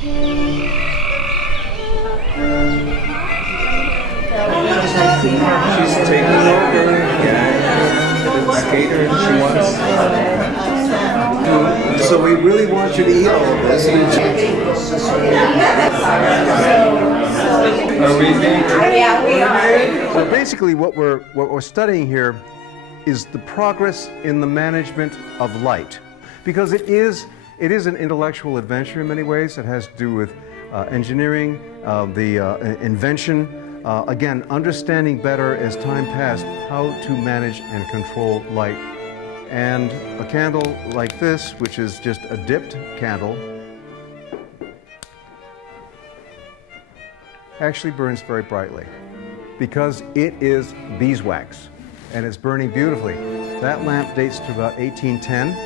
She's taking over. Yeah. Skater she wants. So we really want you to eat all of this. Are we being? Yeah, we are. So basically, what we're studying here is the progress in the management of light, because it is an intellectual adventure in many ways. It has to do with engineering, the invention. Again, understanding better as time passed how to manage and control light. And a candle like this, which is just a dipped candle, actually burns very brightly because it is beeswax and it's burning beautifully. That lamp dates to about 1810.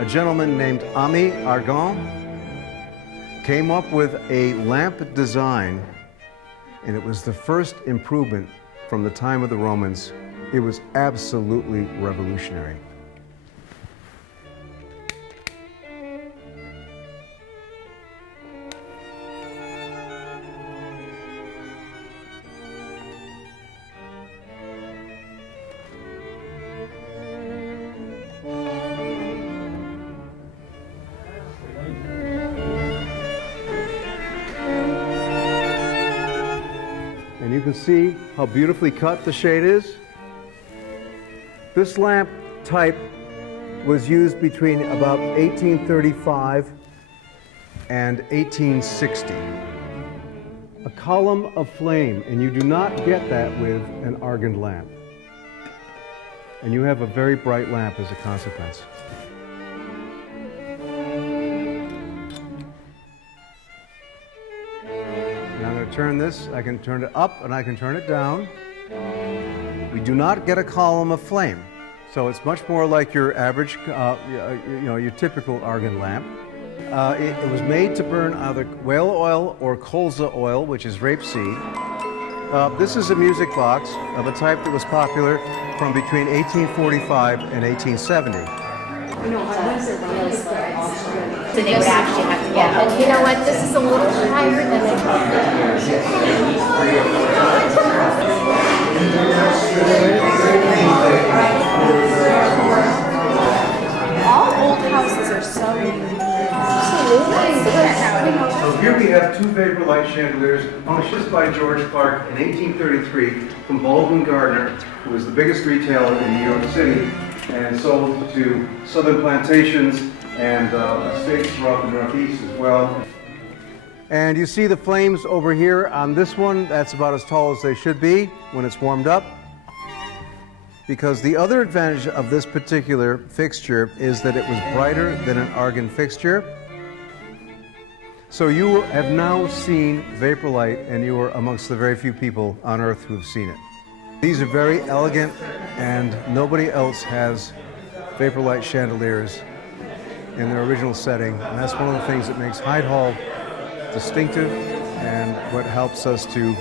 A gentleman named Ami Argan came up with a lamp design, and it was the first improvement from the time of the Romans. It was absolutely revolutionary. And you can see how beautifully cut the shade is. This lamp type was used between about 1835 and 1860. A column of flame, and you do not get that with an argand lamp. And you have a very bright lamp as a consequence. Turn this, I can turn it up and I can turn it down. We do not get a column of flame, so it's much more like your average, your typical argand lamp. It was made to burn either whale oil or colza oil, which is rapeseed. This is a music box of a type that was popular from between 1845 and 1870. So they would actually have to get, and you know what, this is a little higher than they All old houses are so absolutely. So here we have two vapor light chandeliers purchased by George Clark in 1833 from Baldwin Gardner, who was the biggest retailer in New York City, and sold to southern plantations and estates throughout the Northeast as well. And you see the flames over here on this one. That's about as tall as they should be when it's warmed up. Because the other advantage of this particular fixture is that it was brighter than an argand fixture. So you have now seen vapor light, and you are amongst the very few people on Earth who have seen it. These are very elegant, and nobody else has vapor light chandeliers in their original setting, and that's one of the things that makes Hyde Hall distinctive and what helps us to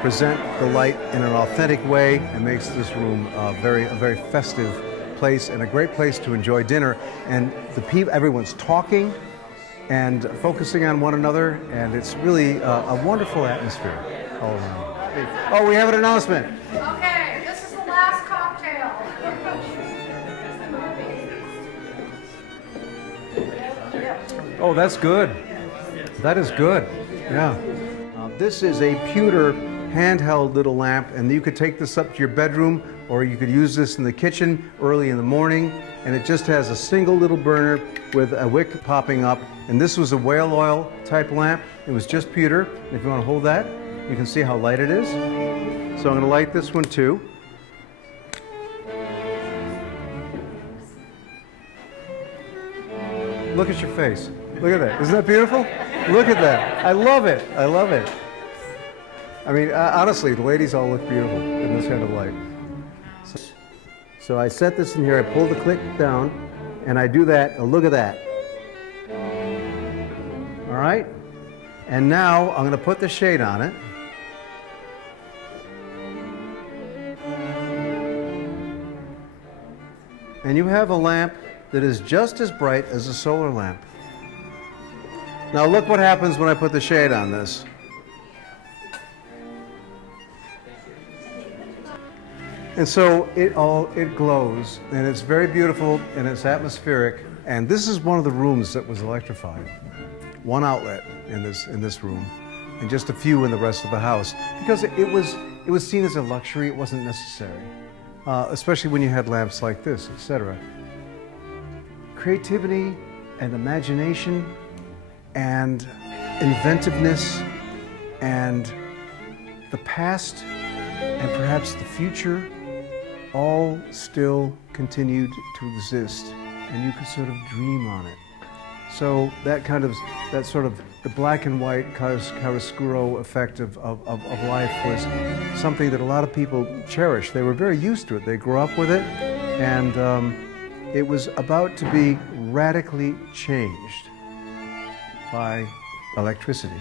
present the light in an authentic way and makes this room a very festive place and a great place to enjoy dinner. And everyone's talking and focusing on one another, and it's really a wonderful atmosphere all around. Oh, we have an announcement. Okay, this is the last cocktail. Oh, that's good. That is good. Yeah. This is a pewter handheld little lamp, and you could take this up to your bedroom, or you could use this in the kitchen early in the morning, and it just has a single little burner with a wick popping up. And this was a whale oil type lamp. It was just pewter. If you want to hold that, you can see how light it is. So I'm going to light this one too. Look at your face. Look at that. Isn't that beautiful? Look at that. I love it. I love it. I mean, honestly, the ladies all look beautiful in this kind of light. So I set this in here, I pull the click down, and I do that. Look at that. All right? And now I'm going to put the shade on it. And you have a lamp that is just as bright as a solar lamp. Now look what happens when I put the shade on this. And so it glows, and it's very beautiful, and it's atmospheric. And this is one of the rooms that was electrified. One outlet in this room, and just a few in the rest of the house, because it was seen as a luxury. It wasn't necessary, especially when you had lamps like this, etc. Creativity and imagination and inventiveness and the past and perhaps the future all still continued to exist, and you could sort of dream on it. So that sort of the black and white chiaroscuro effect of life was something that a lot of people cherished. They were very used to it. They grew up with it, and it was about to be radically changed by electricity.